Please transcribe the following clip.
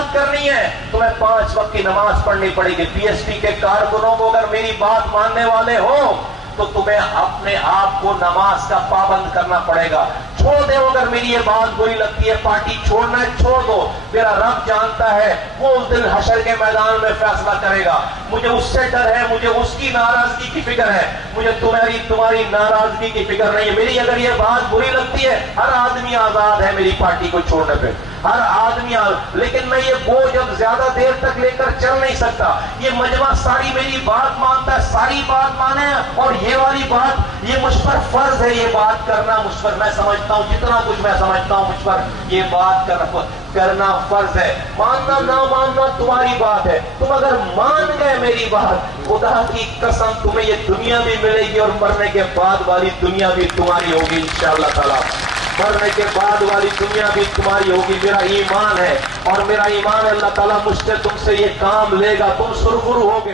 بات کرنی ہے تمہیں 5 وقت کی نماز پڑھنی پڑے گی۔ پی ایس ٹی کے کارکنوں کو اگر میری بات ماننے والے ہو تو تمہیں اپنے آپ کو نماز کا پابند کرنا پڑے گا۔ چھوڑ دے اگر میری یہ بات بری لگتی ہے، پارٹی چھوڑنا ہے چھوڑ دو، میرا رب جانتا ہے وہ اس دن حشر کے میدان میں فیصلہ کرے گا۔ مجھے اس سے ڈر ہے، مجھے اس کی ناراضگی کی فکر ہے، مجھے تمہاری ناراضگی کی فکر نہیں ہے۔ میری اگر یہ بات بری لگتی ہے، ہر آدمی آزاد ہے میری پارٹی کو چھوڑنے پہ، ہر آدمی لیکن میں یہ بوجھ اب زیادہ دیر تک لے کر چل نہیں سکتا۔ یہ مجمع ساری میری بات مانتا ہے، ساری بات مانے، اور یہ والی بات یہ مجھ پر فرض ہے، یہ بات کرنا مجھ پر، میں سمجھتا ہوں جتنا کچھ میں سمجھتا ہوں مجھ پر یہ بات کرنا فرض ہے۔ ماننا نہ ماننا تمہاری بات ہے، تم اگر مان گئے میری بات، خدا کی قسم تمہیں یہ دنیا بھی ملے گی اور مرنے کے بعد والی دنیا بھی تمہاری ہوگی انشاءاللہ تعالی۔ مرنے کے بعد والی دنیا بھی تمہاری ہوگی، میرا ایمان ہے، اور میرا ایمان ہے اللہ تعالیٰ مجھ سے تم سے یہ کام لے گا، تم سرخرو ہوگے۔